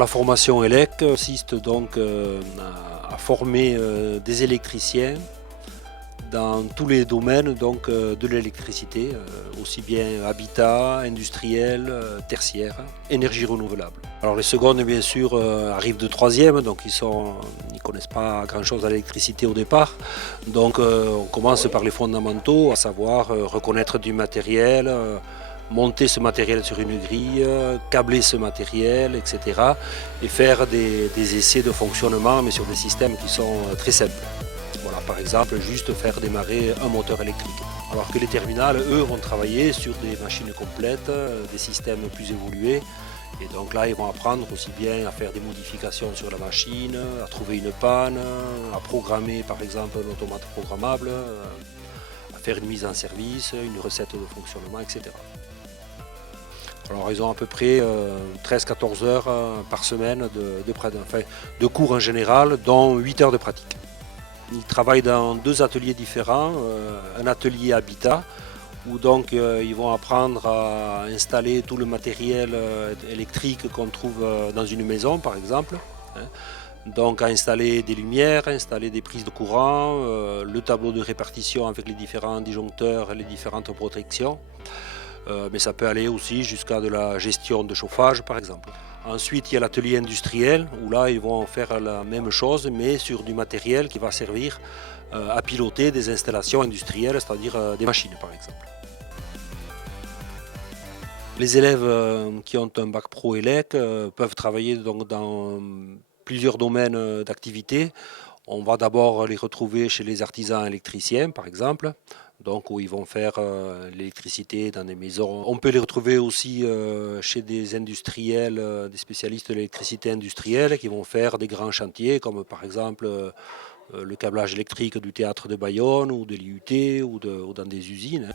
la formation ELEC consiste donc à former des électriciens dans tous les domaines donc, de l'électricité, aussi bien habitat, industriel, tertiaire, énergie renouvelable. Alors les secondes bien sûr arrivent de troisième, donc ils ne connaissent pas grand chose à l'électricité au départ. Donc on commence par les fondamentaux, à savoir reconnaître du matériel, monter ce matériel sur une grille, câbler ce matériel, etc. et faire des essais de fonctionnement mais sur des systèmes qui sont très simples. Voilà, par exemple, juste faire démarrer un moteur électrique. Alors que les terminales, eux, vont travailler sur des machines complètes, des systèmes plus évolués. Et donc là, ils vont apprendre aussi bien à faire des modifications sur la machine, à trouver une panne, à programmer par exemple un automate programmable, à faire une mise en service, une recette de fonctionnement, etc. Alors ils ont à peu près 13-14 heures par semaine de cours en général, dont 8 heures de pratique. Ils travaillent dans deux ateliers différents, un atelier habitat où donc ils vont apprendre à installer tout le matériel électrique qu'on trouve dans une maison par exemple. Donc à installer des lumières, installer des prises de courant, le tableau de répartition avec les différents disjoncteurs et les différentes protections. Mais ça peut aller aussi jusqu'à de la gestion de chauffage par exemple. Ensuite il y a l'atelier industriel où là ils vont faire la même chose mais sur du matériel qui va servir à piloter des installations industrielles, c'est-à-dire des machines par exemple. Les élèves qui ont un bac pro ELEC peuvent travailler donc dans plusieurs domaines d'activité. On va d'abord les retrouver chez les artisans électriciens par exemple, donc où ils vont faire l'électricité dans des maisons. On peut les retrouver aussi chez des industriels, des spécialistes de l'électricité industrielle qui vont faire des grands chantiers comme par exemple le câblage électrique du théâtre de Bayonne ou de l'IUT ou dans des usines.